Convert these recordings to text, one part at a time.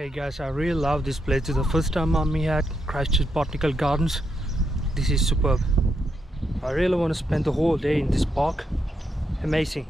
Hey guys, I really love this place. It's the first time I'm here at Christchurch Botanical Gardens. This is superb. I really want to spend the whole day in this park. Amazing.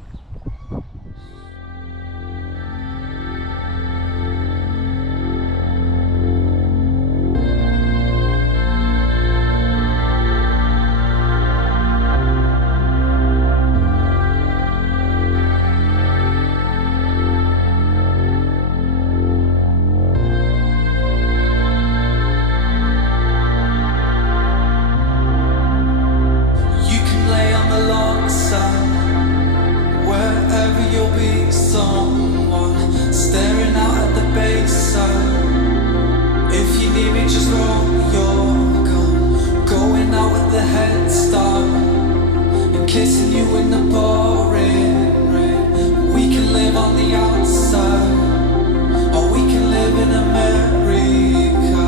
Kissing you in the pouring rain. We can live on the outside, or we can live in America.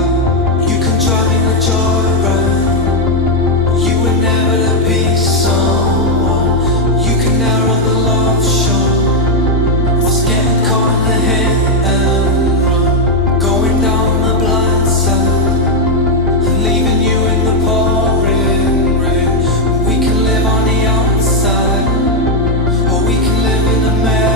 You can drive in a joyride. You were never to be someone. You can narrow the love show. What's getting caught in the hit and run, going down the blind side and leaving you in the pouring rain. We can live on the outside, or we can live in America.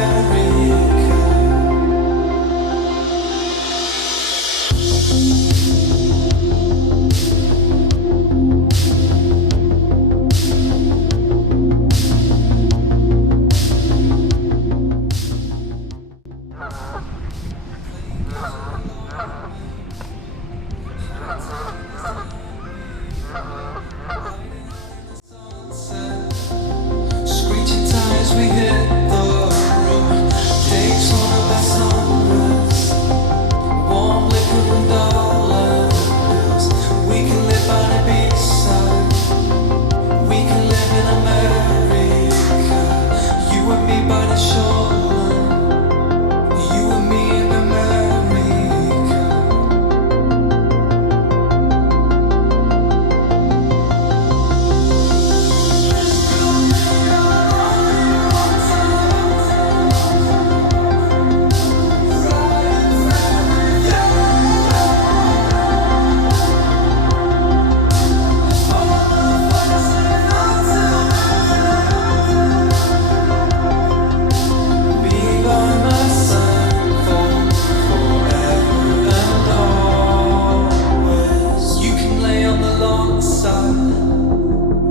Screeching tires, we hit the road. Takes one of our sunrise. Warm liquor and dollars. We can live by the beach side. We can live in America. You and me by the shoreline. You and me in America. Be by my side for forever and always. You can lay on the long side,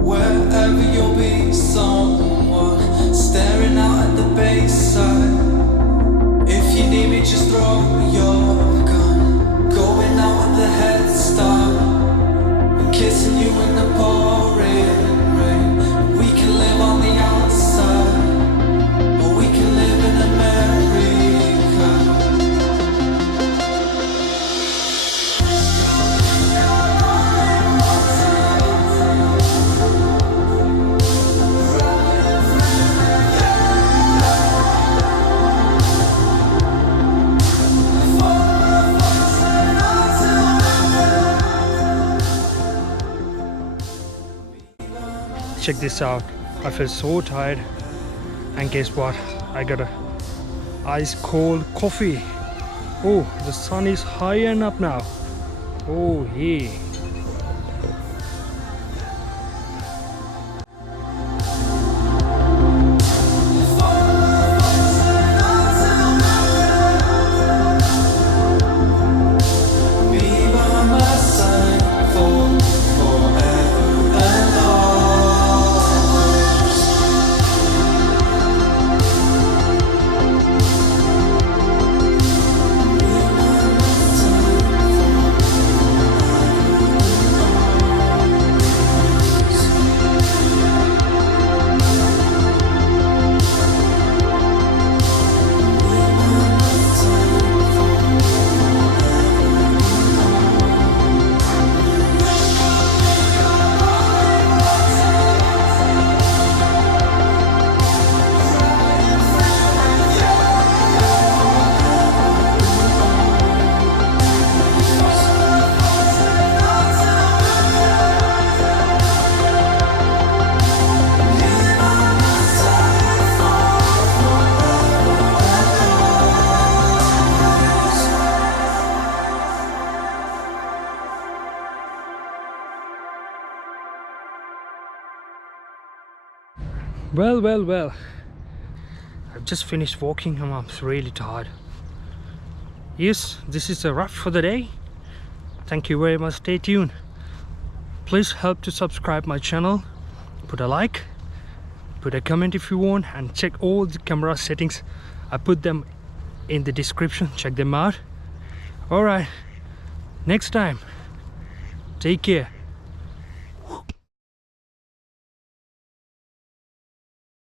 wherever you'll be someone staring out at the bayside. If you need me, just throw your gun. Going out with the head start and kissing you in the pouring rain. We can live on the outside, or we can live in America. Check this out. I feel so tired, and guess what? I got a ice cold coffee. Oh, the sun is high and up now. Oh yeah. Be by my side for forever and always. Be by my side Well. I've just finished walking and I'm really tired. Yes, this is a wrap for the day. Thank you very much. Stay tuned. Please help to subscribe my channel. Put a like. Put a comment if you want. And check all the camera settings. I put them in the description. Check them out. Alright. Next time. Take care.